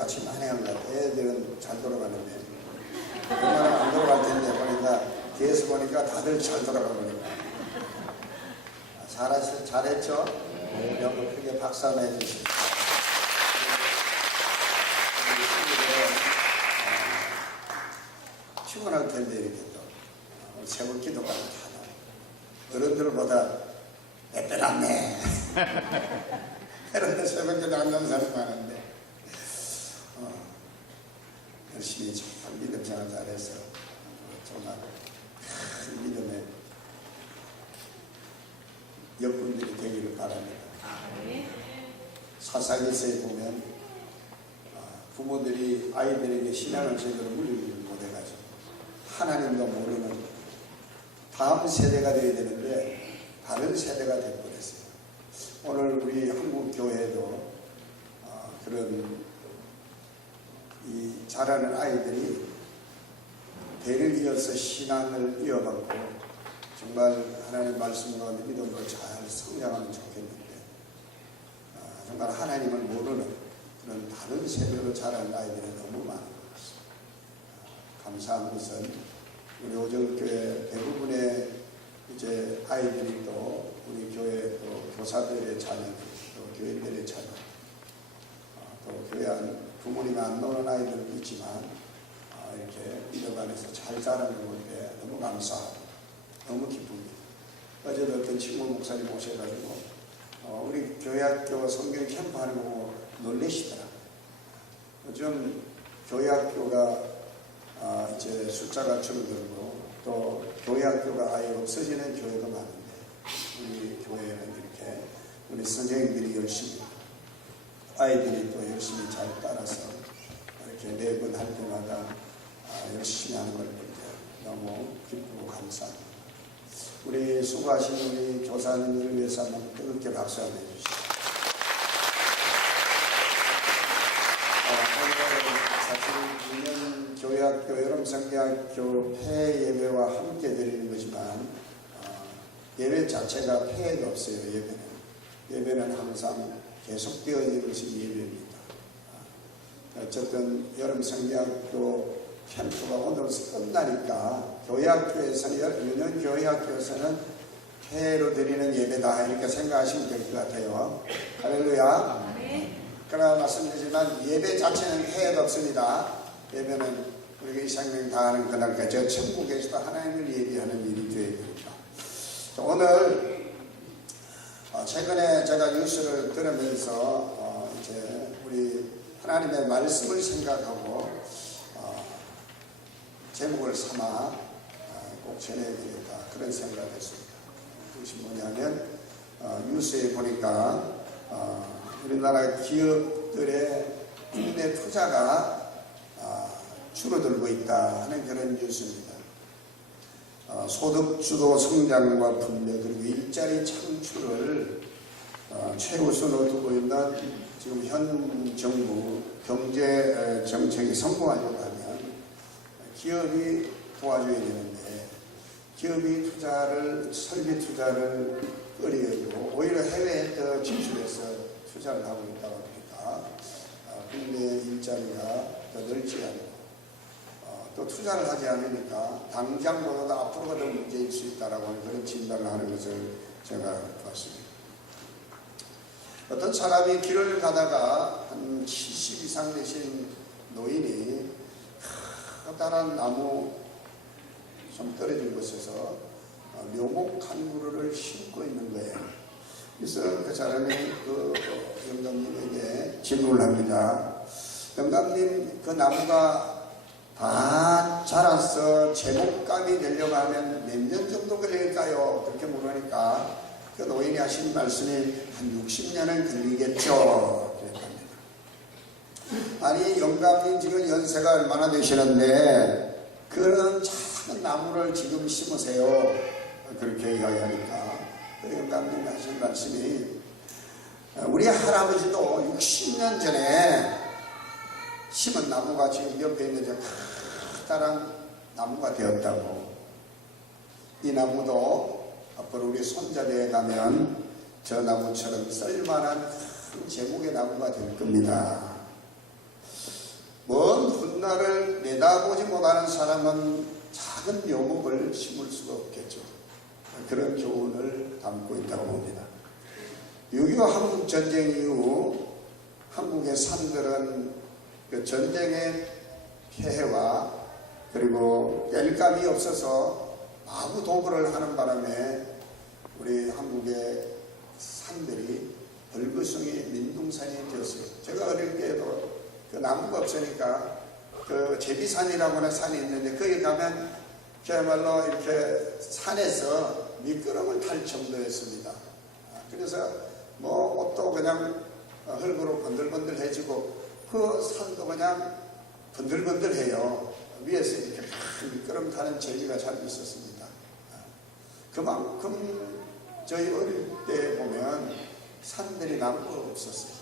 같이 많이 한 것 같아요. 애들은 잘 돌아가는데 얼마나 안 돌아갈 텐데 보니까 뒤에서 보니까 다들 잘 돌아가고 보니까 잘했죠? 우리 한번 크게 박수 한번 해주시죠. 피곤할 텐데 이렇게 또 새벽 기도가 하나 어른들보다 몇 배 낫네. 그런데 새벽 기도 안 나는 사람이 많은데 열심히 잘 믿음 생활 잘해서 정말 큰 믿음의 여러분들이 되기를 바랍니다. 사사기서에 보면 부모들이 아이들에게 신앙을 제대로 물리지 못해가지고 하나님도 모르는 다음 세대가 되어야 되는데 다른 세대가 되어버렸어요. 오늘 우리 한국 교회도 그런 이 자라는 아이들이 대를 이어서 신앙을 이어받고 정말 하나님의 말씀과 믿음으로 잘 성장하면 좋겠는데 정말 하나님을 모르는 그런 다른 세대로 자란 아이들이 너무 많은 것 같습니다. 감사한 것은 우리 오정교회 대부분의 이제 아이들이 또 우리 교회 또 교사들의 자녀, 또 교인들의 자녀, 또 교회 안 부모님 안 노는 아이들도 있지만 이렇게 믿음 안에서 잘 자라는 건데 너무 감사하고 너무 기쁩니다. 어제도 어떤 친구 목사님 오셔가지고 우리 교회학교 성경 캠프 하는 거 보고 놀라시더라고요. 요즘 교회학교가 이제 숫자가 줄어들고 또 교회학교가 아예 없어지는 교회가 많은데 우리 교회는 이렇게 우리 선생님들이 열심히 아이들이 또 열심히 잘 따라서 이렇게 매번 할 때마다 열심히 하는 걸 보니까 너무 기쁘고 감사합니다. 우리 수고하신 우리 교사님들을 위해서 한번 뜨겁게 박수 한번 해주시죠. 오늘 사실 2년 교회학교 여름성경학교 폐 예배와 함께 드리는 거지만 예배 자체가 폐해가 없어요. 예배는 항상 계속되어지는 것이 예배입니다. 어쨌든 여름성경학교 캠프가 오늘 끝나니까 교회학교에서는 유년 교회학교에서는 폐로 드리는 예배다 이렇게 생각하시면 될 것 같아요. 할렐루야. 그러나 말씀드리지만 예배 자체는 폐해가 없습니다. 예배는 우리가 이 생명 다 하는 그날까지 천국에서도 하나님을 예배하는 일이 되어야 됩니다. 오늘 최근에 제가 뉴스를 들으면서 이제 우리 하나님의 말씀을 생각하고 제목을 삼아 꼭 전해야 되겠다 그런 생각을 했습니다. 그것이 뭐냐면 뉴스에 보니까 우리나라 기업들의 국내 투자가 줄어들고 있다 하는 그런 뉴스입니다. 소득주도 성장과 분배 그리고 일자리 창출을 최우선으로 두고 있는 지금 현 정부 경제 정책이 성공하려고 하면 기업이 도와줘야 되는데 기업이 설비 투자를 끌어들이고 오히려 해외에 더 진출해서 투자를 하고 있다 보니까 국내 일자리가 더 늘지 않고 또 투자를 하지 않으니까 당장보다도 앞으로가 더 문제일 수 있다라고 하는 그런 진단을 하는 것을 제가 봤습니다. 어떤 사람이 길을 가다가 한 70 이상 되신 노인이 커다란 나무 좀 떨어진 곳에서 묘목 한 그루를 심고 있는 거예요. 그래서 그 사람이 그 영감님에게 질문을 합니다. 영감님, 그 나무가 다 자라서 제목감이 되려고 하면 몇 년 정도 걸릴까요? 그렇게 물으니까 그 노인이 하신 말씀이 한 60년은 걸리겠죠. 그랬답니다. 아니, 영감님 지금 연세가 얼마나 되시는데 그런 작은 나무를 지금 심으세요. 그렇게 이야기하니까 그 영감님이 하신 말씀이 우리 할아버지도 60년 전에 심은 나무가 지금 옆에 있는 저 커다란 나무가 되었다고. 이 나무도 앞으로 우리 손자대에 가면 저 나무처럼 쓸만한 큰 제목의 나무가 될 겁니다. 우리나라를 내다보지 못하는 사람은 작은 묘목을 심을 수가 없겠죠. 그런 교훈을 담고 있다고 봅니다. 6.25 한국전쟁 이후 한국의 산들은 그 전쟁의 폐해와 그리고 뗄감이 없어서 마구 도굴을 하는 바람에 우리 한국의 산들이 벌거숭이 민둥산이 되었어요. 제가 어릴 때에도 그 나무가 없으니까 그 제비산이라고 하는 산이 있는데 거기 가면 그야말로 이렇게 산에서 미끄럼을 탈 정도였습니다. 그래서 뭐 옷도 그냥 흙으로 번들번들해지고 그 산도 그냥 번들번들해요. 위에서 이렇게 미끄럼 타는 재미가 잘 있었습니다. 그만큼 저희 어릴 때 보면 산들이 나무가 없었어요.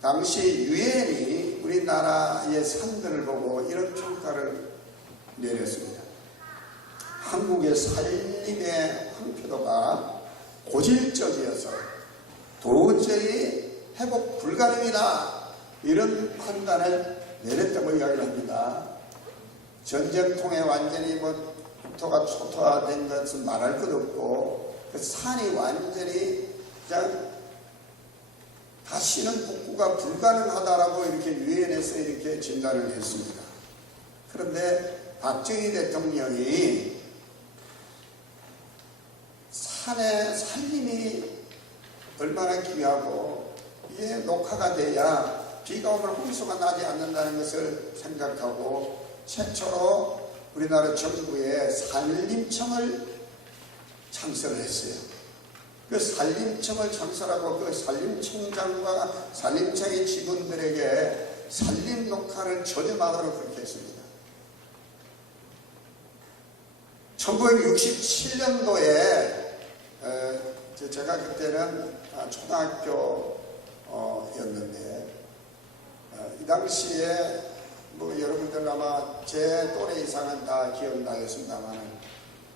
당시 유엔이 우리나라의 산들을 보고 이런 평가를 내렸습니다. 한국의 산림의 황폐도가 고질적이어서 도저히 회복 불가능이다, 이런 판단을 내렸다고 이야기를 합니다. 전쟁통에 완전히 국토가 초토화된 것은 말할 것 없고 그 산이 완전히 그냥 다시는 복구가 불가능하다라고 이렇게 유엔에서 이렇게 진단을 했습니다. 그런데 박정희 대통령이 산의 산림이 얼마나 귀하고 이게 녹화가 돼야 비가 오면 홍수가 나지 않는다는 것을 생각하고 최초로 우리나라 정부에 산림청을 창설을 했어요. 그 산림청을 창설하고 그 산림청장과 산림청의 직원들에게 산림 녹화를 전염하도록 그렇게 했습니다. 1967년도에 제가 그때는 초등학교였는데 이 당시에 뭐 여러분들 아마 제 또래 이상은 다 기억나겠습니다만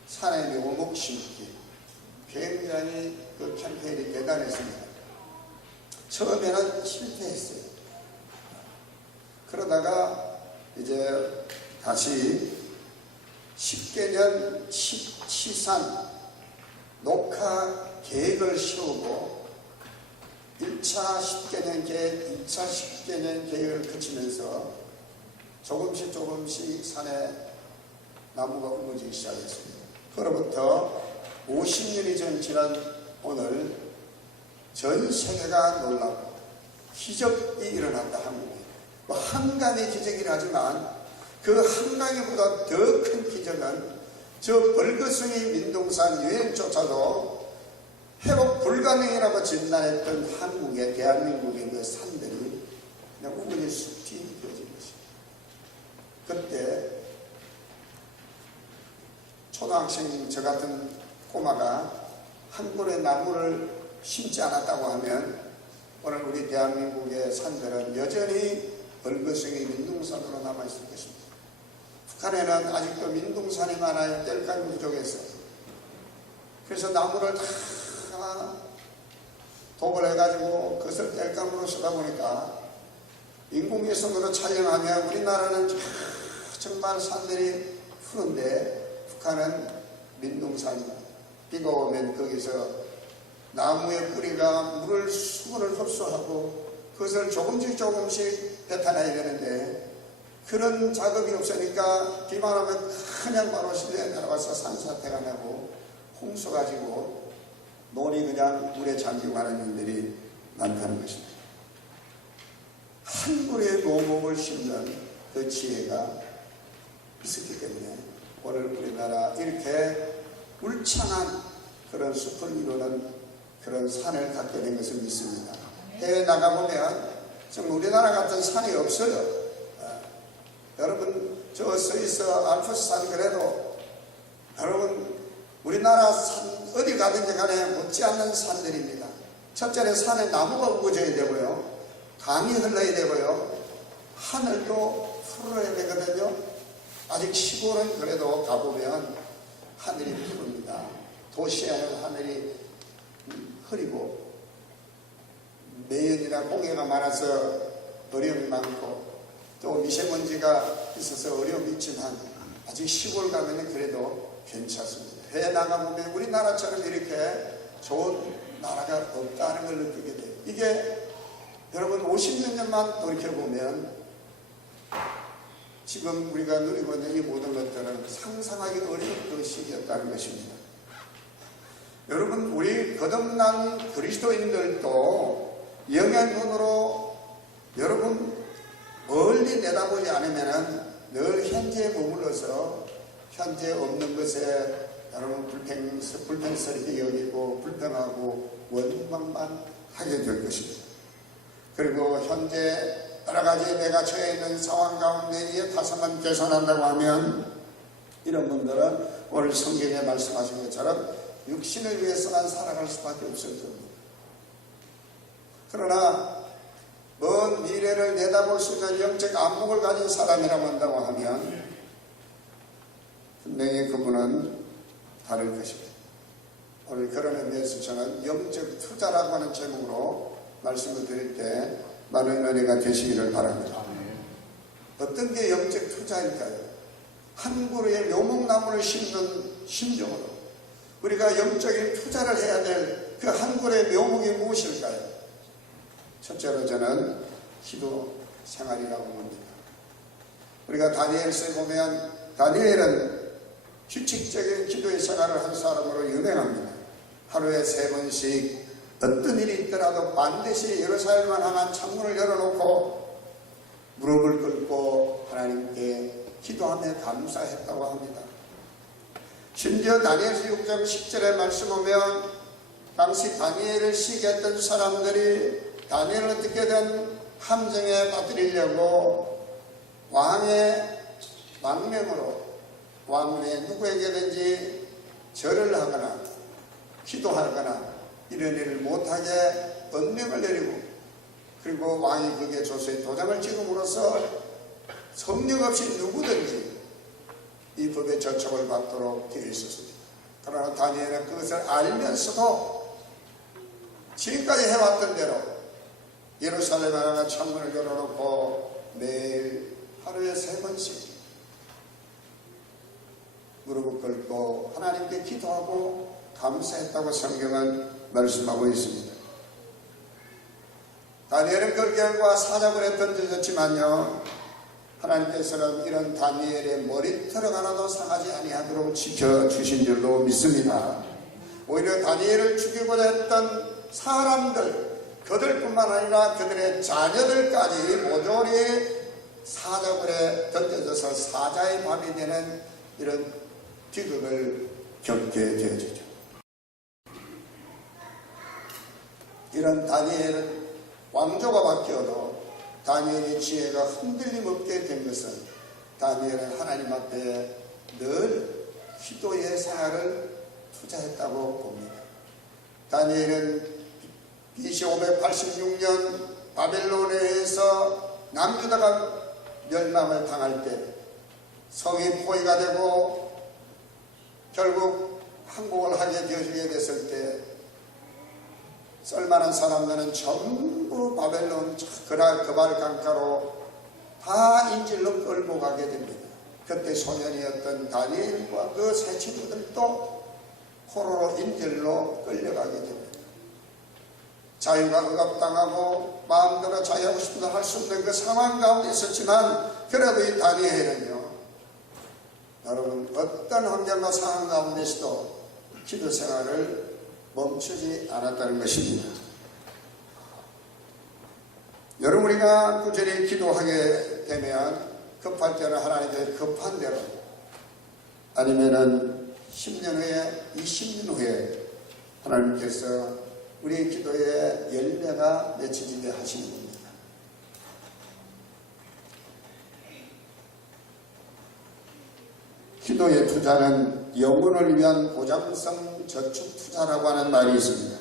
산에 묘목 심기 굉장히 그 캠페인이 대단했습니다. 처음에는 실패했어요. 그러다가 이제 다시 10개년 치산 녹화 계획을 세우고 1차 10개년 계획, 2차 10개년 계획을 거치면서 조금씩 산에 나무가 우거지기 시작했습니다. 그로부터 50년이 지난 오늘 전 세계가 놀라고 기적이 일어났다. 한국에 한강의 기적이라 하지만 그 한강보다 더 큰 기적은 저 벌거숭이 민둥산 유엔조차도 회복 불가능이라고 진단했던 한국의 대한민국의 그 산들이 그냥 우거지 숲이 되어진 것입니다. 그때 초등학생 저 같은 꼬마가 한 그루의 나무를 심지 않았다고 하면 오늘 우리 대한민국의 산들은 여전히 벌거숭이 민둥산으로 남아있을 것입니다. 북한에는 아직도 민둥산이 많아요. 뗄감이 부족해서. 그래서 나무를 다 도벌해가지고 그것을 뗄감으로 쓰다 보니까 인공위성으로 촬영하면 우리나라는 정말 산들이 푸른데 북한은 민둥산, 비가 오면 거기서 나무의 뿌리가 수분을 흡수하고 그것을 조금씩 뱉어내야 되는데 그런 작업이 없으니까 비만 오면 그냥 바로 실내에 내려가서 산사태가 나고 홍수 가지고 논이 그냥 물에 잠기고 하는 일들이 많다는 것입니다. 한 그루의 묘목을 심는 그 지혜가 있었기 때문에 오늘 우리나라 이렇게 울창한 그런 숲을 이루는 그런 산을 갖게 된 것을 믿습니다. 해외 나가보면 정말 우리나라 같은 산이 없어요. 여러분 저 스위스 알프스 산 그래도 여러분 우리나라 산 어디 가든지 간에 못지않는 산들입니다. 첫째는 산에 나무가 우거져야 되고요. 강이 흘러야 되고요. 하늘도 푸르러야 되거든요. 아직 시골은 그래도 가보면 하늘이 푸릅니다. 도시에는 하늘이 흐리고 매연이나 공해가 많아서 어려움이 많고 또 미세먼지가 있어서 어려움이 있지만 아직 시골 가면 그래도 괜찮습니다. 해외 나가보면 우리나라처럼 이렇게 좋은 나라가 없다는 걸 느끼게 돼요. 이게 여러분 50몇 년만 돌이켜보면 지금 우리가 누리고 있는 이 모든 것들은 상상하기 어려운 그 시기였다는 것입니다. 여러분, 우리 거듭난 그리스도인들도 영의 눈으로 여러분 멀리 내다보지 않으면 늘 현재에 머물러서 현재 없는 것에 여러분 불평스럽게 여기고 불평하고 원망만 하게 될 것입니다. 그리고 현재 여러 가지 내가 처해 있는 상황 가운데에 타성만 개선한다고 하면 이런 분들은 오늘 성경에 말씀하신 것처럼 육신을 위해서만 살아갈 수밖에 없을 겁니다. 그러나 먼 미래를 내다볼 수 있는 영적 안목을 가진 사람이라고 한다고 하면 분명히 그분은 다를 것입니다. 오늘 그런 의미에서 저는 영적 투자라고 하는 제목으로 말씀을 드릴 때 많은 은혜가 되시기를 바랍니다. 어떤 게 영적 투자일까요? 한 그루의 묘목나무를 심는 심정으로 우리가 영적인 투자를 해야 될 그 한 그루의 묘목이 무엇일까요? 첫째로 저는 기도 생활이라고 봅니다. 우리가 다니엘서에 보면 다니엘은 규칙적인 기도의 생활을 한 사람으로 유명합니다. 하루에 3번씩 어떤 일이 있더라도 반드시 예루살렘을 향한 창문을 열어놓고 무릎을 꿇고 하나님께 기도하며 감사했다고 합니다. 심지어 다니엘서 6장 10절의 말씀 보면 당시 다니엘을 시기했던 사람들이 다니엘을 어떻게든 함정에 빠뜨리려고 왕의 망명으로 왕의 누구에게든지 절을 하거나 기도하거나 이런 일을 못하게 법령을 내리고 그리고 왕이 거기에 조서에 도장을 찍음으로써 성령 없이 누구든지 이 법의 저촉을 받도록 되어 있었습니다. 그러나 다니엘은 그것을 알면서도 지금까지 해왔던 대로 예루살렘에 하나 창문을 열어놓고 매일 하루에 3번씩 무릎을 꿇고 하나님께 기도하고 감사했다고 성경은 말씀하고 있습니다. 다니엘은 그 결과 사자굴에 던져졌지만요, 하나님께서는 이런 다니엘의 머리털 하나도 상하지 아니하도록 지켜주신 줄로 믿습니다. 오히려 다니엘을 죽이고자 했던 사람들, 그들뿐만 아니라 그들의 자녀들까지 모조리 사자굴에 던져져서 사자의 밥이 되는 이런 비극을 겪게 되어지죠. 이런 다니엘은 왕조가 바뀌어도 다니엘의 지혜가 흔들림 없게 된 것은 다니엘은 하나님 앞에 늘 기도의 생활을 투자했다고 봅니다. 다니엘은 BC 586년 바벨론에 의해서 남유다가 멸망을 당할 때 성이 포위가 되고 결국 항복을 하게 되어지게 됐을 때 썰만한 사람들은 전부 바벨론 그발 강가로 다 인질로 끌고 가게 됩니다. 그때 소년이었던 다니엘과 그 세 친구들도 포로로 인질로 끌려가게 됩니다. 자유가 억압당하고 마음대로 자유하고 싶은 대로 할 수 없는 그 상황 가운데 있었지만 그래도 이 다니엘은요, 여러분 어떤 환경과 상황 가운데서도 기도 생활을 멈추지 않았다는 것입니다. 여러분 우리가 꾸준히 기도하게 되면 급할 때는 하나님께 급한 대로 아니면은 10년 후에 20년 후에 하나님께서 우리의 기도에 열매가 맺혀지게 하시는 겁니다. 기도의 투자는 영혼을 위한 보장성 저축 투자라고 하는 말이 있습니다.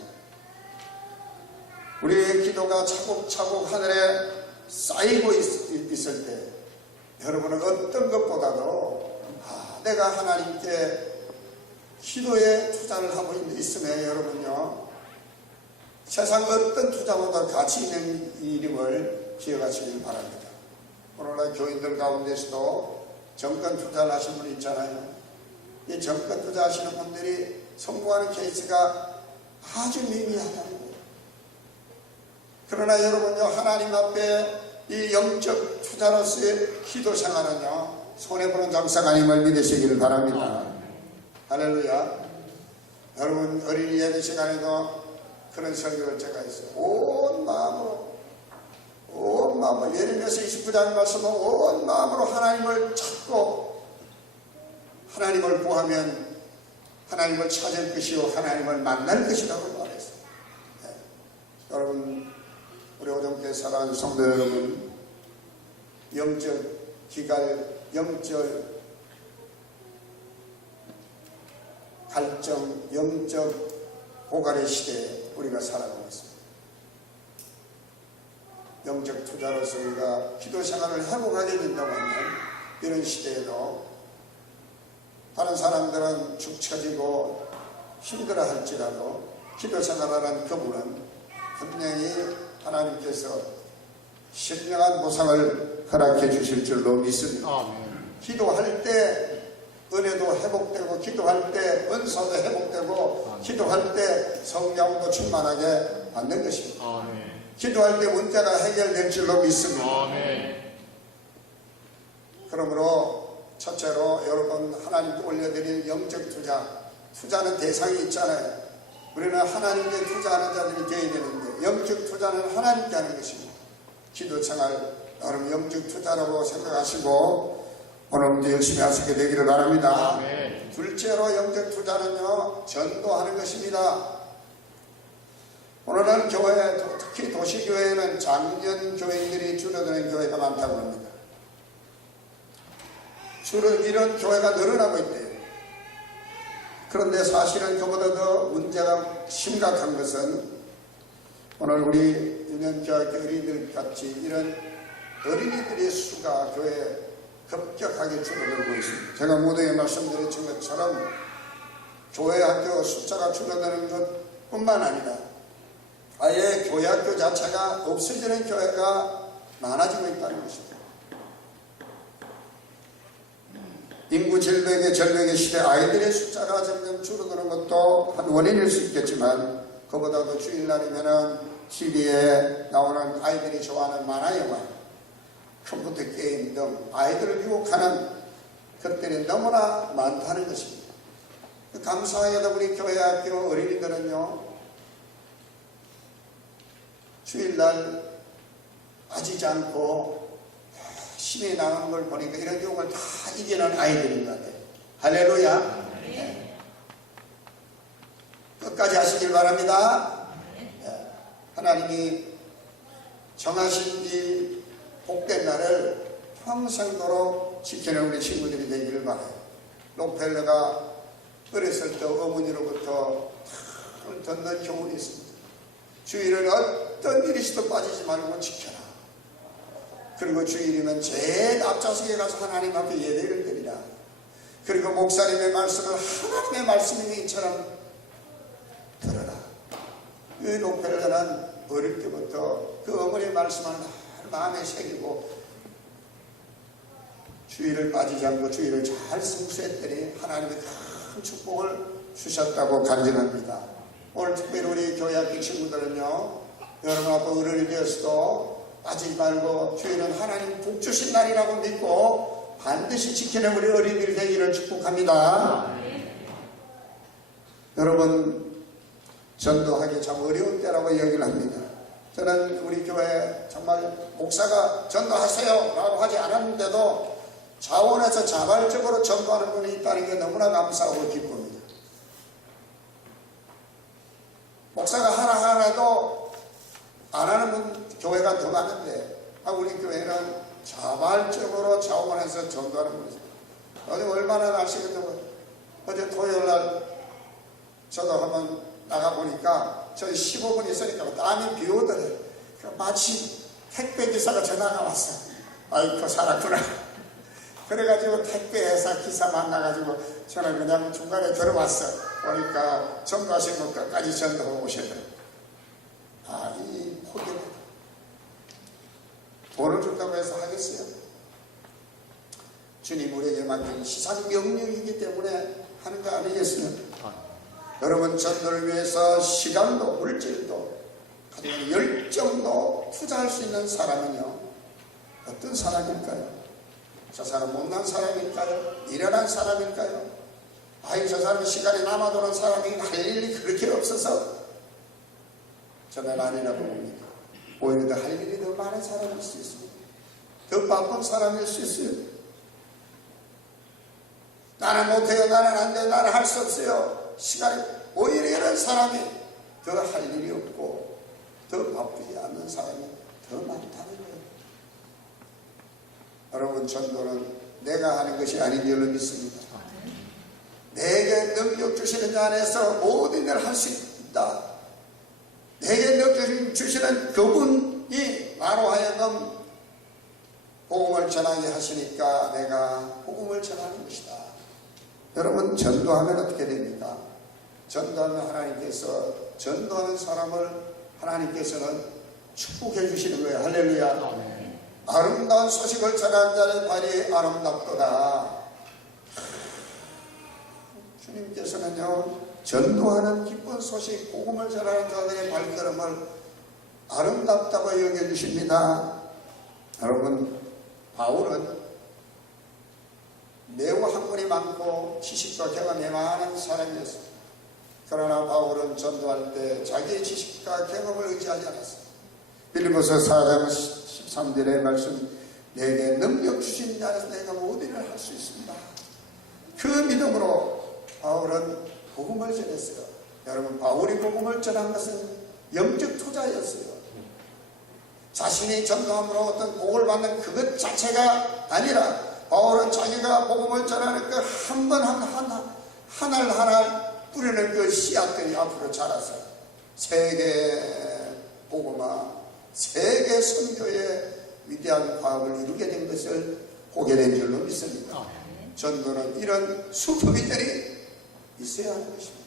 우리의 기도가 차곡차곡 하늘에 쌓이고 있을 때 여러분은 어떤 것보다도 내가 하나님께 기도에 투자를 하고 있으면 여러분요, 세상 어떤 투자보다 가치 있는 일임을 기억하시길 바랍니다. 오늘날 교인들 가운데서도 정권 투자를 하신 분이 있잖아요. 이 정권 투자하시는 분들이 성공하는 케이스가 아주 미미하다는 거예요. 그러나 여러분요, 하나님 앞에 이 영적 투자로서의 기도 생활은요, 손해보는 장사가 아님을 믿으시기를 바랍니다. 할렐루야. 여러분, 어린이 예배 시간에도 그런 설교를 제가 했어요. 온 마음으로 예레미야서 29장 말씀은 온 마음으로 하나님을 찾고 하나님을 구하면 하나님을 찾을 것이요 하나님을 만날 것이라고 말했어요. 네. 여러분, 우리 오정교회 사랑하는 성도 여러분, 영적 기갈, 영적 갈증, 영적 고갈의 시대에 우리가 살아가고 있습니다. 영적 투자로서 우리가 기도 생활을 회복하게 된다고 하면 이런 시대에도 다른 사람들은 축 처지고 힘들어 할지라도 기도 생활하는 그분은 분명히 하나님께서 신령한 보상을 허락해 주실 줄로 믿습니다. 기도할 때 은혜도 회복되고, 기도할 때 은사도 회복되고, 기도할 때 성령도 충만하게 받는 것입니다. 기도할 때 문제가 해결될 줄로 믿습니다. 그러므로 첫째로 여러분, 하나님께 올려드릴 영적 투자는 대상이 있잖아요. 우리는 하나님께 투자하는 자들이 되어야 되는데, 영적 투자는 하나님께 하는 것입니다. 기도 생활, 여러분 영적 투자라고 생각하시고 오늘부터 열심히 하시게 되기를 바랍니다. 둘째로 영적 투자는요, 전도하는 것입니다. 오늘은 교회, 특히 도시교회에는 장년 교인들이 줄어드는 교회가 많다고 합니다. 이런 교회가 늘어나고 있대요. 그런데 사실은 그보다 더 문제가 심각한 것은 오늘 우리 유년교회 어린이들 같이 이런 어린이들의 수가 교회에 급격하게 줄어들고 있습니다. 제가 모두에 말씀드린 것처럼 교회 학교 숫자가 줄어드는 것뿐만 아니라 아예 교회 학교 자체가 없어지는 교회가 많아지고 있다는 것입니다. 인구 절벽의 시대 아이들의 숫자가 점점 줄어드는 것도 한 원인일 수 있겠지만, 그보다도 주일날이면은 TV에 나오는 아이들이 좋아하는 만화영화, 컴퓨터 게임 등 아이들을 유혹하는 것들이 너무나 많다는 것입니다. 감사하게도 우리 교회 학교 어린이들은요, 주일날 빠지지 않고 심히 나가는 걸 보니까 이런 유혹을 다 이기는 아이들인 것 같아요. 할렐루야. 네. 끝까지 하시길 바랍니다. 네. 하나님이 정하신 이 복된 날을 평생도록 지키는 우리 친구들이 되기를 바라요. 록펠러가 어렸을 때 어머니로부터 듣는 교훈이 있습니다. 주일은 어떤 일이 있어도 빠지지 말고 지켜라. 그리고 주일이면 제일 앞좌석에 가서 하나님 앞에 예배를 드리라. 그리고 목사님의 말씀을 하나님의 말씀인 이처럼 들어라. 이 록펠러는 어릴 때부터 그 어머니의 말씀을 마음에 새기고 주일을 빠지지 않고 주일을 잘 성수했더니 하나님의 큰 축복을 주셨다고 간증합니다. 오늘 특별히 우리 교회 학교 친구들은요, 여러분 앞에 어른이 되었어도 빠지지 말고 주일은 하나님 복 주신 날이라고 믿고 반드시 지키는 우리 어린이들 되기를 축복합니다. 여러분, 전도하기 참 어려운 때라고 얘기를 합니다. 저는 우리 교회 정말 목사가 전도하세요 라고 하지 않았는데도 자원에서 자발적으로 전도하는 분이 있다는 게 너무나 감사하고 기쁩니다. 목사가 하나 해도 안 하는 분 교회가 더 많은데, 우리 교회는 자발적으로 자원해서 전도하는 분이죠. 요즘 얼마나 날씨가 더워요. 어제 토요일날 저도 한번 나가보니까 저희 15분 있으니까 땀이 비오더래. 마치 택배기사가 전화가 왔어. 아이고 살았구나. 그래가지고 택배회사 기사 만나가지고 저는 그냥 중간에 들어왔어. 보니까 전도하신 분 끝까지 전도하고 오셨더라고요. 이 포기를 돈을 준다고 해서 하겠어요? 주님 우리에게 맡긴 시상 명령이기 때문에 하는 거 아니겠습니까? 여러분 전도를 위해서 시간도 물질도 가지고 열정도 투자할 수 있는 사람은요 어떤 사람일까요? 저 사람 못난 사람일까요? 미련한 사람일까요? 아이 저 사람은 시간이 남아도는 사람이 할 일이 그렇게 없어서 저는 아니라고 봅니다. 오히려 더 할 일이 더 많은 사람일 수 있습니다. 더 바쁜 사람일 수 있어요. 나는 못해요, 나는 안 돼요, 나는 할 수 없어요. 시간이 오히려 이런 사람이 더 할 일이 없고 더 바쁘지 않는 사람이 더 많다는 거예요. 여러분 전도는 내가 하는 것이 아닌 줄로 믿습니다. 내게 능력 주시는 자 안에서 모든 걸 할 수 있다. 내게 능력 주시는 그분이 나로 하여금 복음을 전하게 하시니까 내가 복음을 전하는 것이다. 여러분 전도하면 어떻게 됩니까? 전도하면 하나님께서 전도하는 사람을 하나님께서는 축복해 주시는 거예요. 할렐루야. 아름다운 소식을 전하는 자의 발이 아름답도다. 주님께서는요 전도하는 기쁜 소식 복음을 전하는 자들의 발걸음을 아름답다고 여겨주십니다. 여러분 바울은 매우 학문이 많고 지식과 경험이 많은 사람이었습니다. 그러나 바울은 전도할 때 자기의 지식과 경험을 의지하지 않았습니다. 빌립보서 4장 13절의 말씀 내게 능력 주신 자에서 내가 모든 일을 할 수 있습니다. 그 믿음으로 바울은 복음을 전했어요. 여러분 바울이 복음을 전한 것은 영적 투자였어요. 자신이 전도함으로 어떤 복을 받는 그것 자체가 아니라 바울은 자기가 복음을 전하는 그 한 번 한 알 한 알 뿌리는 그 씨앗들이 앞으로 자라서 세계 복음화 세계 선교의 위대한 과업을 이루게 된 것을 보게 된 줄로 믿습니다. 전도는 이런 수법이들이 있어야 하는 것입니다.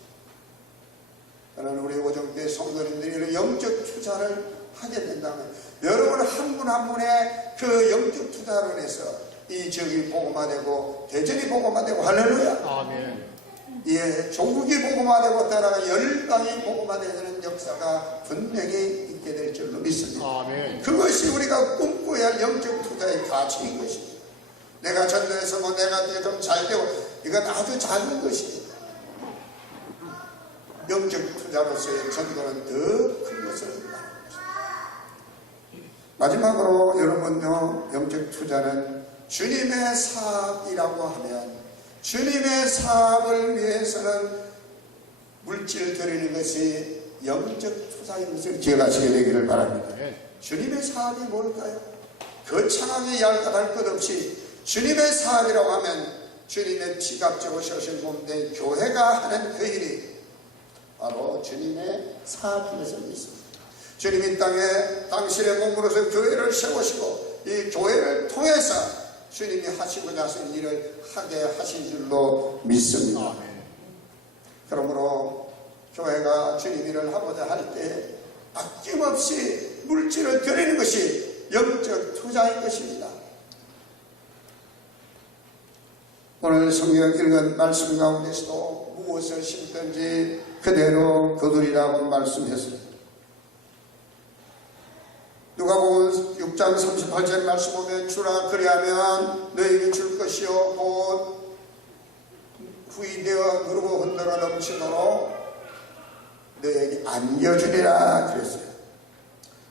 저는 우리 오정교회 성도님들이 이런 영적 투자를 하게 된다면 여러분 한 분 한 분의 그 영적 투자로 인해서 이 지역이 복음화되고 대전이 복음화되고 할렐루야. 아멘. 예, 조국이 복음화되고 따라가 열방이 복음화되는 역사가 분명히 있게 될 줄로 믿습니다. 아멘. 그것이 우리가 꿈꿔야 할 영적 투자의 가치인 것입니다. 내가 전도해서 뭐 내가 좀 잘 되고 이건 아주 작은 것입니다. 영적 투자로서의 전도는 더 큰 것을 말하는 것입니다. 마지막으로 여러분요 영적 투자는 주님의 사업이라고 하면 주님의 사업을 위해서는 물질을 드리는 것이 영적 투자인 것을 기억하시게 되기를 바랍니다. 주님의 사업이 뭘까요? 거창하게 얄짤할 것 없이 주님의 사업이라고 하면 주님의 피값지고 오신 몸된 교회가 하는 그 일이 바로 주님의 사업인 것을 믿습니다. 주님이 땅에 당신의 몸으로서 교회를 세우시고 이 교회를 통해서 주님이 하시고자 하신 일을 하게 하신 줄로 믿습니다. 그러므로 교회가 주님 일을 하고자 할 때 아낌없이 물질을 드리는 것이 영적 투자인 것입니다. 오늘 성경 읽은 말씀 가운데서도 무엇을 심든지 그대로 거두리라고 말씀했습니다. 누가복음 6장 38절 말씀 보면 주라 그리하면 너에게 줄 것이요 곧 후이되어 누르고 흔들어 넘치도록 너에게 안겨주리라 그랬어요.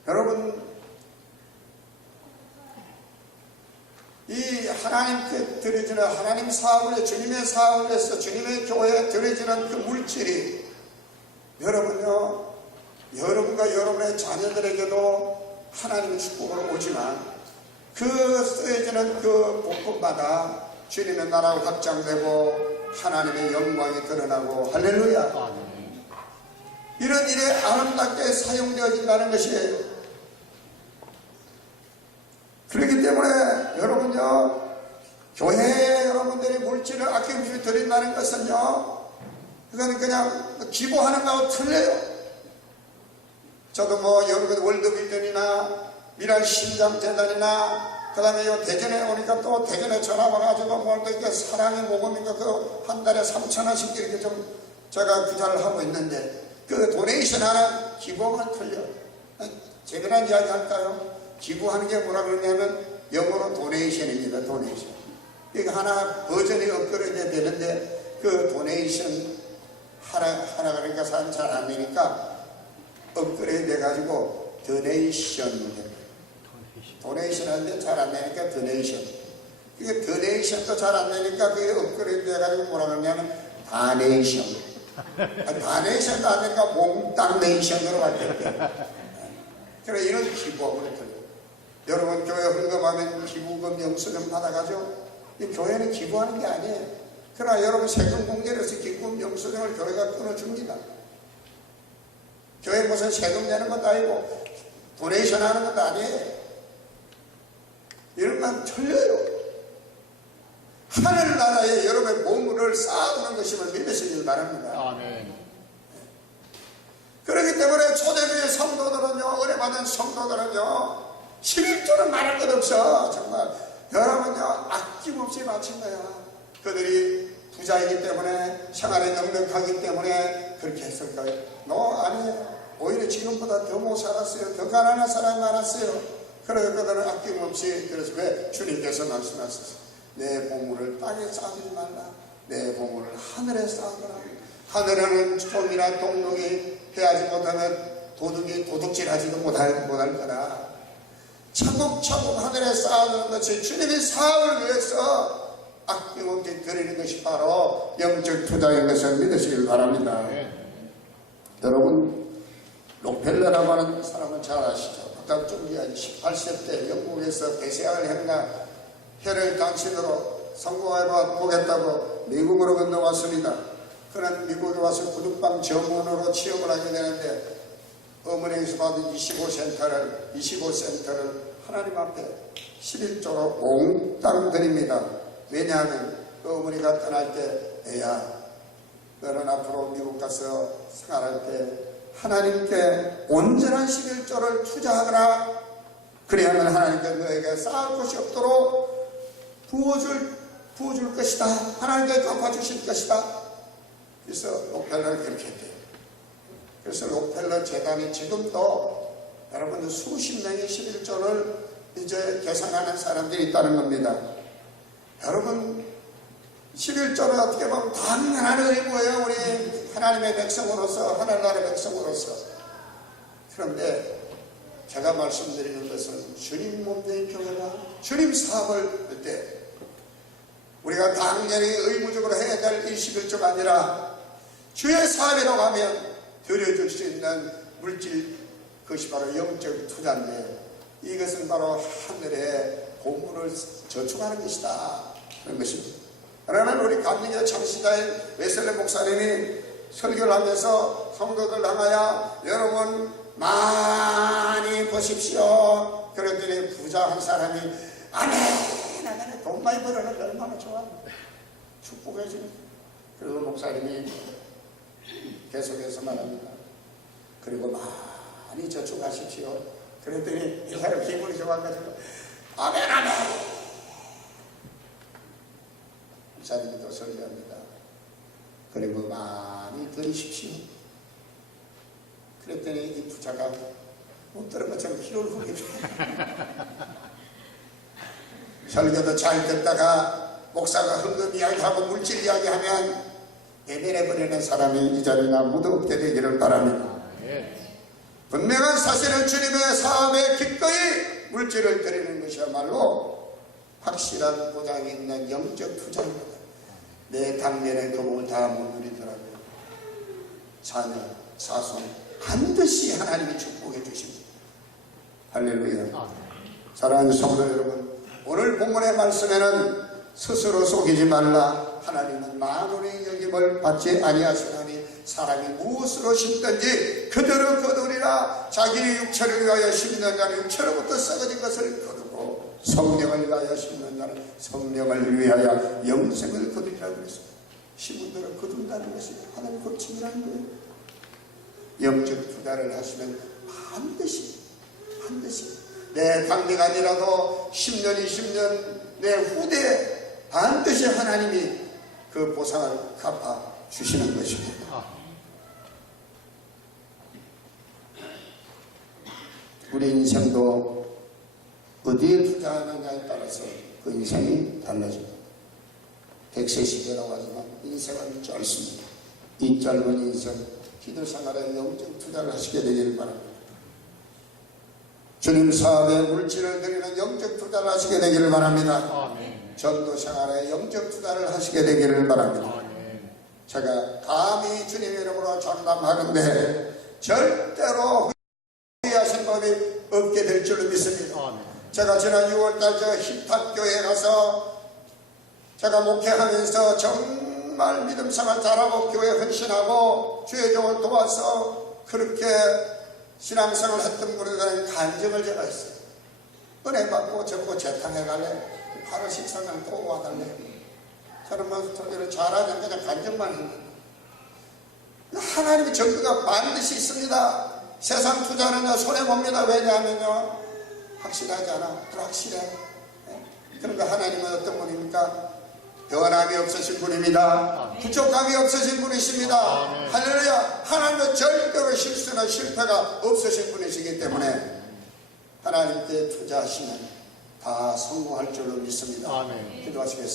여러분 이 하나님께 드려지는 하나님 사업을 주님의 사업을 해서 주님의 교회에 드려지는 그 물질이 여러분요 여러분과 여러분의 자녀들에게도 하나님의 축복으로 오지만 그 쓰여지는 그 복음마다 주님의 나라가 확장되고 하나님의 영광이 드러나고 할렐루야. 이런 일에 아름답게 사용되어진다는 것이에요. 그렇기 때문에 여러분요 교회에 여러분들이 물질을 아낌없이 드린다는 것은요 그건 그냥 기부하는 거하고 틀려요. 저도 뭐 여러분 월드비전이나 미랄 심장재단이나 그 다음에 요 대전에 오니까 또 대전에 전화 와가지고 뭘 또 이렇게 사랑의 모금인가 그 한 달에 3,000원씩 이렇게 좀 제가 구자를 하고 있는데 그 도네이션 하나 기부하면 틀려. 재미난 이야기 할까요? 기부하는 게 뭐라 그러냐면 영어로 도네이션입니다. 도네이션. 이거 하나 버전이 업그레이드 되는데 그 도네이션 하나 그러니까 사람 잘 안 되니까 업그레이드 해가지고 도네이션. 도네이션 하는데 잘 안 되니까 도네이션. 이게 도네이션도 잘 안 되니까 그게 업그레이드 해가지고 뭐라 그러냐면 다네이션. 다네이션도 안 되니까 몽땅 네이션으로 바뀌었대. 그래 이런 기부하고 그랬거든요. 여러분 교회 헌금하면 기부금 영수증 받아가죠. 이 교회는 기부하는 게 아니에요. 그러나 여러분 세금 공제를 해서 기부금 영수증을 교회가 끊어줍니다. 교회 무슨 세금 내는 것도 아니고 도네이션 하는 것도 아니에요. 이런 건 틀려요. 하늘나라에 여러분의 보물을 쌓아두는 것임을 믿으시길 바랍니다. 아멘. 그렇기 때문에 초대교회 성도들은요, 은혜 받은 성도들은요, 11조는 말할 것 없어. 정말 여러분요 아낌없이 바친 거야. 그들이 부자이기 때문에 생활에 넉넉하기 때문에 그렇게 했을까요? 아니에요. 오히려 지금보다 더 못 살았어요. 더 가난한 사람이 많았어요. 그래서 그들은 아낌없이. 그래서 왜? 주님께서 말씀하셨어요. 내 보물을 땅에 쌓지 말라. 내 보물을 하늘에 쌓으라. 하늘에는 좀이나 동록이 해하지 못하면 도둑이 도둑질하지도 못할 거다. 차곡차곡 하늘에 쌓아두는 것이 주님의 사업을 위해서 아낌없이 드리는 것이 바로 영적 투자인 것을 믿으시길 바랍니다. 여러분 록펠러라고 하는 사람은 잘 아시죠? 아까 좀 이야기 18세 때 영국에서 배세학을 했나 혈혈 단신으로 성공해 보겠다고 미국으로 건너왔습니다. 그는 미국에 와서 구두방 전문으로 취업을 하게 되는데 어머니에서 받은 25센터를 하나님 앞에 11조로 몽땅 드립니다. 왜냐하면 어머니가 떠날 때 애야 너는 앞으로 미국 가서 생활할 때 하나님께 온전한 11조를 투자하거라. 그래야만 하나님께 너에게 쌓을 것이 없도록 부어줄 것이다. 하나님께 갚아주실 것이다. 그래서 록펠러를 그렇게 했대요. 그래서 록펠러 재단이 지금도 여러분들 수십 명의 11조를 이제 계산하는 사람들이 있다는 겁니다. 여러분 11조는 어떻게 보면 당연한 의무예요. 우리 하나님의 백성으로서 하늘나라의 백성으로서. 그런데 제가 말씀드리는 것은 주님 몸된 교회가 주님 사업을 할 때 우리가 당연히 의무적으로 해야 될 21조가 아니라 주의 사업이라고 하면 드려줄 수 있는 물질, 그것이 바로 영적 투자인데 이것은 바로 하늘에 보물을 저축하는 것이다. 그런 것입니다. 그러면 우리 감리교 창시자인 웨슬리 목사님이 설교를 하면서 성도들 향하여 여러분 많이 보십시오. 그랬더니 부자 한 사람이 아멘 돈 많이 벌어는 얼마나 좋아. 축복해 주는. 그리고 목사님이 계속해서 말합니다. 그리고 많이 저축하십시오. 그랬더니 이 사람 기분이 좋아가지고 아멘 아멘. 목사님이 또 설교합니다. 그리고 많이 드리십시오. 그랬더니 이 부자가 못 들은 것처럼 피를 흘리죠. 설교도 잘 듣다가 목사가 헌금 이야기하고 물질 이야기하면 예민해버리는 사람이 이 자리에 아무도 없게 되기를 바랍니다. 분명한 사실은 주님의 사업에 기꺼이 물질을 드리는 것이야말로 확실한 보장이 있는 영적 투자입니다. 내 당면에 그 몸을 다 못 누리더라고요. 자녀, 자손 반드시 하나님이 축복해 주십니다. 할렐루야. 사랑하는 성도 여러분, 오늘 본문의 말씀에는 스스로 속이지 말라. 하나님은 만원의 여김을 받지 아니하시나니 사람이 무엇으로 심든지 그대로 거두리라. 자기의 육체를 위하여 심는 자는 육체로부터 썩어진 것을 거두고 성령을 위하여 심는 자는 성령을 위하여 영생을 거두리라 그랬습니다. 심은 대로 거둔다는 것이 하나님 법칙이라는 거예요. 영적 투자를 하시면 반드시 내 당대가 아니라도 10년, 20년 내 후대에 반드시 하나님이 그 보상을 갚아 주시는 것입니다. 우리 인생도 어디에 투자하느냐에 따라서 그 인생이 달라집니다. 100세 시대라고 하지만 인생은 짧습니다. 이 짧은 인생 기도 생활에 영적 투자를 하시게 되기를 바랍니다. 주님 사업에 물질을 드리는 영적 투자를 하시게 되기를 바랍니다. 전도 생활에 영적 투자를 하시게 되기를 바랍니다. 제가 감히 주님 이름으로 장담하는데 절대로 후회하신 법이 없게 될 줄로 믿습니다. 제가 지난 6월달 저 힙탑교회에 가서 제가 목회하면서 정말 믿음 생활 잘하고 교회 헌신하고 주의 종을 도와서 그렇게 신앙생활 했던 분들은 간증을 제가 했어요. 은혜 받고 저보고 재탕해 갈래? 바로 식사장 또 와달래? 저는 뭐 저기를 잘하는 그냥 간증만 했는데 하나님의 정도가 반드시 있습니다. 세상 투자는 손해봅니다. 왜냐하면요 확실하지 않아. 불확실해. 그런데 하나님은 어떤 분입니까? 변함이 없으신 분입니다. 부족함이 없으신 분이십니다. 할렐루야. 하나님은 절대로 실수나 실패가 없으신 분이시기 때문에 하나님께 투자하시면 다 성공할 줄로 믿습니다. 기도하시겠습니다.